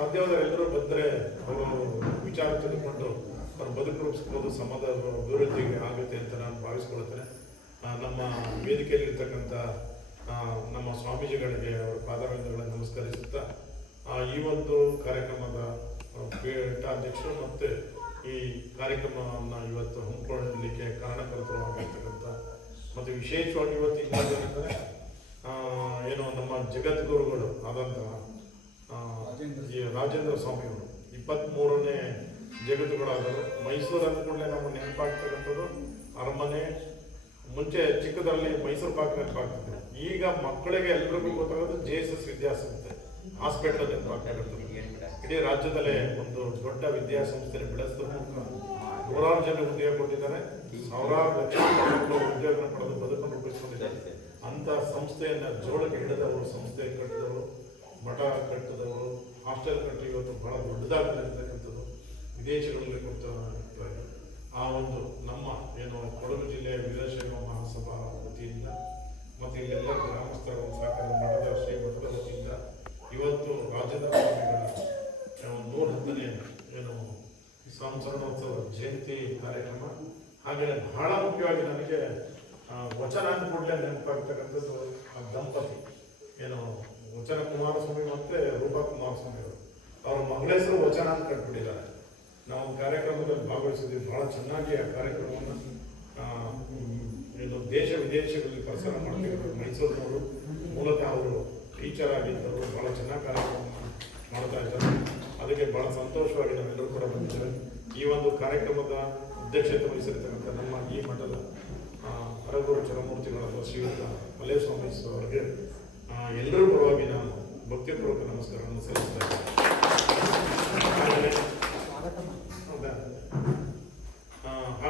ಸಾಧ್ಯವಾದರೆ ಎಲ್ಲರೂ ಬಂದರೆ ಅವರು ವಿಚಾರ ತಿಳ್ಕೊಂಡು ಅವ್ರ ಬದುಕು ರೂಪಿಸ್ಬೋದು ಸಮಾಜ ಅಭಿವೃದ್ಧಿಗೆ ಆಗುತ್ತೆ ಅಂತ ನಾನು ಭಾವಿಸ್ಕೊಳ್ತೇನೆ. ನಮ್ಮ ವೇದಿಕೆಯಲ್ಲಿರ್ತಕ್ಕಂಥ ನಮ್ಮ ಸ್ವಾಮೀಜಿಗಳಿಗೆ ಅವರ ಪಾದವೇಂದ್ರಗಳನ್ನು ನಮಸ್ಕರಿಸುತ್ತಾ ಈ ಒಂದು ಕಾರ್ಯಕ್ರಮದ ಅಧ್ಯಕ್ಷರು ಮತ್ತು ಈ ಕಾರ್ಯಕ್ರಮವನ್ನು ಇವತ್ತು ಹಮ್ಮಿಕೊಳ್ಳಲಿಕ್ಕೆ ಕಾರಣಕರ್ತರು ಆಗಿರ್ತಕ್ಕಂಥ ಮತ್ತು ವಿಶೇಷವಾಗಿ ಇವತ್ತು ಇನ್ನೊಂದೇನೆಂದರೆ ಆ, ಏನು ನಮ್ಮ ಜಗದ್ಗುರುಗಳು ಆದಂತಹ ರಾಜೇಂದ್ರ ಸ್ವಾಮಿಗಳು ಇಪ್ಪತ್ತ್ಮೂರನೇ ಜಗತ್ತುಗಳಾದರು. ಮೈಸೂರು ಅಂದ ಕೂಡಲೇ ನಮಗೆ ನೆನಪಾಗ್ತಕ್ಕಂಥದ್ದು ಅರಮನೆ, ಮುಂಚೆ ಚಿಕ್ಕದರಲ್ಲಿ ಮೈಸೂರು ಪಾಕ್ ನೆನಪಾಗ್ತದೆ. ಈಗ ಮಕ್ಕಳಿಗೆ ಎಲ್ರಿಗೂ ಗೊತ್ತಾಗೋದು ಜೆ ಎಸ್ ಎಸ್ ವಿದ್ಯಾಸಂಸ್ಥೆ ಹಾಸ್ಪಿಟಲ್ ನೆನಪಾಗ್ತಕ್ಕಂಥದ್ದು ಇಡೀ ರಾಜ್ಯದಲ್ಲೇ ಒಂದು ದೊಡ್ಡ ವಿದ್ಯಾಸಂಸ್ಥೆ ಬೆಳೆಸಿದ್ರು. ನೂರಾರು ಜನ ಉದ್ಯೋಗ ಕೊಟ್ಟಿದ್ದಾರೆ. ಸಾವಿರಾರು ಲಕ್ಷ ಉದ್ಯೋಗ ಪಡೆದು ಬದುಕನ್ನು ರೂಪಿಸಿಕೊಂಡಿದ್ದಾರೆ. ಅಂತ ಸಂಸ್ಥೆಯನ್ನ ಜೋಳಕ್ಕೆ ಹಿಡಿದವರು ಸಂಸ್ಥೆ ಕಟ್ಟಿದವರು. ಮಠ ಕಟ್ಟದವರು, ಹಾಸ್ಟೆಲ್ ಕಟ್ಟಿ ಇವತ್ತು ಬಹಳ ದೊಡ್ಡದಾಗಿರ್ತಕ್ಕಂಥದ್ದು ವಿದೇಶಗಳಲ್ಲಿ ಕೊಡ್ತಾರೆ ಆ ಒಂದು ನಮ್ಮ ಏನು ಕೊಡಗು ಜಿಲ್ಲೆಯ ವೀರಶೈವ ಮಹಾಸಭಾ ವತಿಯಿಂದ ಮತ್ತು ಇಲ್ಲೆಲ್ಲ ಗ್ರಾಮಸ್ಥರ ಸಹಕಾರ ಮಠದ ಶ್ರೀಮಠದ ವತಿಯಿಂದ ಇವತ್ತು ರಾಜೇಂದ್ರ ನೂರ ಹತ್ತನೇ ಏನು ಸಂಸರಣೋತ್ಸವ ಜಯಂತಿ ಕಾರ್ಯಕ್ರಮ. ಹಾಗೆ ಬಹಳ ಮುಖ್ಯವಾಗಿ ನನಗೆ ವಚನ ಕೂಡಲೇ ನೆನಪಾಗ್ತಕ್ಕಂಥದ್ದು ಆ ದಂಪತಿ. ವಚನ ಕುಮಾರಸ್ವಾಮಿ ಮತ್ತೆ ರೂಪಾ ಕುಮಾರಸ್ವಾಮಿ ಅವರು ಅವರು ಮಗಳ ಹೆಸರು ವಚನ ಅಂತ ಕಟ್ಬಿಟ್ಟಿದ್ದಾರೆ. ನಾವು ಕಾರ್ಯಕ್ರಮದಲ್ಲಿ ಭಾಗವಹಿಸಿದ್ವಿ ಬಹಳ ಚೆನ್ನಾಗಿ ಆ ಕಾರ್ಯಕ್ರಮವನ್ನು ಏನು ದೇಶ ವಿದೇಶಗಳಲ್ಲಿ ಪ್ರಸಾರ ಮಾಡ್ತಿದ್ರು ಮೈಸೂರಿನವರು ಮೂಲತಃ ಅವರು ಟೀಚರ್ ಆಗಿದ್ದವರು, ಬಹಳ ಚೆನ್ನಾಗಿ ಕಾರ್ಯಕ್ರಮವನ್ನು ಮಾಡ್ತಾ ಇದ್ದಾರೆ. ಅದಕ್ಕೆ ಬಹಳ ಸಂತೋಷವಾಗಿ ನಾವೆಲ್ಲರೂ ಕೂಡ ಬಂದಿದ್ದೇವೆ. ಈ ಒಂದು ಕಾರ್ಯಕ್ರಮದ ಅಧ್ಯಕ್ಷತೆ ವಹಿಸಿರ್ತಕ್ಕಂಥ ನಮ್ಮ ಈ ಮಠದ ಹರಗುರು ಚರಮೂರ್ತಿಗಳಾದ ಶ್ರೀಯುತ ಮಲ್ಲೇಸ್ವಾಮಿ ಅವರಿಗೆ ಎಲ್ಲರೂ ಪರವಾಗಿ ನಾನು ಭಕ್ತಿಪೂರ್ವಕ ನಮಸ್ಕಾರವನ್ನು ಸಲ್ಲಿಸ್ತಾ ಇದ್ದೇನೆ.